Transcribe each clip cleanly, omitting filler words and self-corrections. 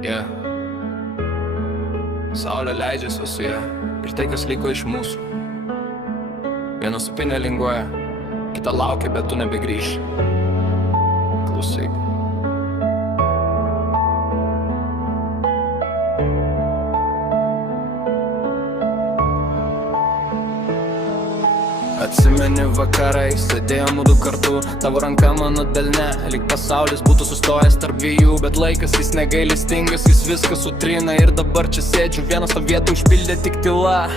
Yeah. Saulė leidžiasi su ja ir tai, kas liko iš mūsų. Viena supinė linguoja, kita laukia, bet tu nebegrįši. Klausyk. Atsimeni vakarai, sėdėjom mudu kartu, tavo ranka mano delne, lyg pasaulis būtų sustojęs tarp dviejų. Bet laikas jis negailestingas, jis viską sutrina ir dabar čia sėdžiu vienas, tą vietą užpildė tik tyla.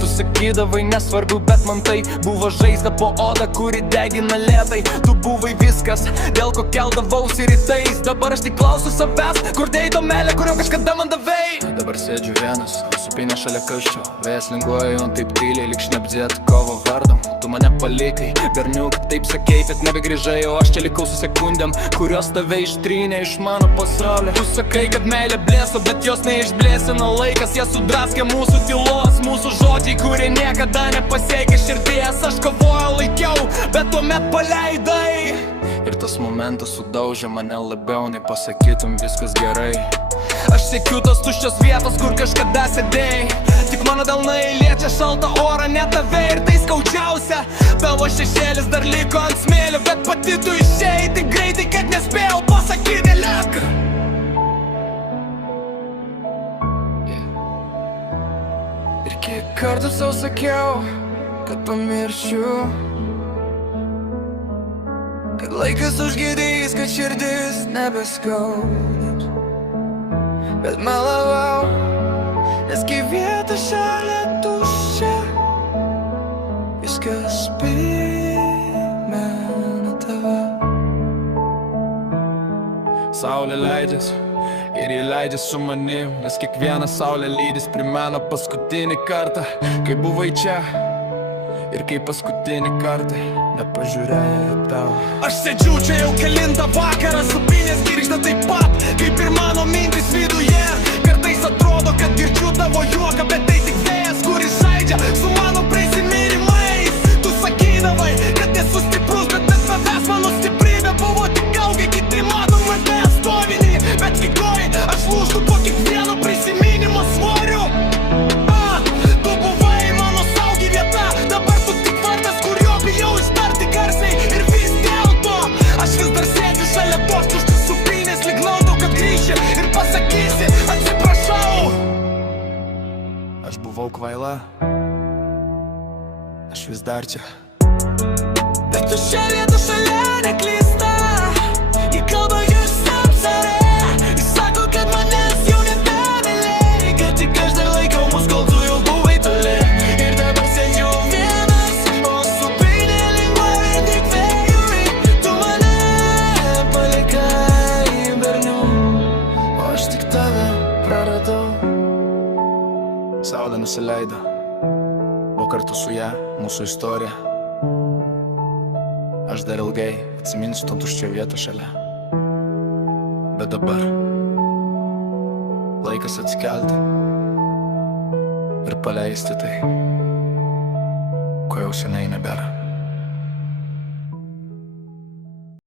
Tu sakydavai nesvarbu, bet man tai buvo žaizda po oda, kuri degina lėtai. Tu buvai viskas, dėl ko keldavausi rytais. Dabar aš tik klausiu savęs, kur dėjai to meilę, kurio kažkada man davei. Dabar sėdžiu vienas, supinė šalia karščio, vėjas linguoja jo taip tyliai, lyg šnabždėt kovo vardom. Tu mane palikai, berniuk, taip sakei, bet nebegrįžai, o aš čia likau su sekundėm, kurios tave ištrynė iš mano pasaulio. Tu sakai, kad meilė blėso, bet jos neišblėsino laikas, jie sudraskė mūsų tylos, mūsų žodžiai, kurie niekada nepasiekė širdies. Aš kovojau, laikiau, bet tuomet paleidai. Ir tas momentas sudaužė mane labiau, nei pasakytum viskas gerai. Aš siekiu tos tuščios vietos, kur kažkada sėdėjai, tik mano delnai liečia šaltą orą, ne tave, ir tai skaudžiausia. Tavo šešėlis dar liko ant smėlio, bet pati tu išėjai taip greitai, kad nespėjau pasakyti liek. Ir kiek kartų sau sakiau, kad pamirščiau, kad laikas užgydys, kad širdis nebeskaudės. Bet melavau, nes kai vieta šalia tuščia, viskas primena tave. Saulė leidžiasi ir ji leidžiasi su manim, nes kiekviena saulė lydis primena paskutinį kartą, kai buvai čia. Ir kai paskutinį kartą nepažiūrėjau tau. Aš sėdžiu čia jau kelintą vakarą, supinės girgžda taip pat, kaip ir mano mintis viduje. Kartais atrodo, kad girdžiu tavo juoką, bet tai tik vėjas, kuris žaidžia su mano prisiminimais. Tu sakydavai, kad esu stiprus, bet be savęs mano stiprybė buvo tik augai, kiti mano mane stovini. Bet lygoji, aš lūžtu po kiekvieno prisiminimo svoriu. Tu buvai mano saugi vieta, dabar tu tik vardas, kurio bijau ištarti garsiai. Ir vis dėlto aš vis dar sėdžiu šalia tos tuščios supinės, lyg laukdavau, kad grįši ir pasakysi atsiprašau. Aš buvau kvaila, aš vis dar čia, bet tu šią vietą šalia neklysta. Ji kalba iš apsarė, ji sako, kad manęs jau nebemylėjai, kad tik aš dar laikau mus, kol tu jau buvai toli. Ir dabar sėdžiu vienas, o supinė linguoja tik vėjui. Tu mane palikai, berniuk, o aš tik tave praradau. Saulė nusileido, o kartu su ja mūsų istorija. Aš dar ilgai atsiminsiu tą tuščią vietą šalia. Bet dabar laikas atsikelti ir paleisti tai, ko jau seniai nebėra.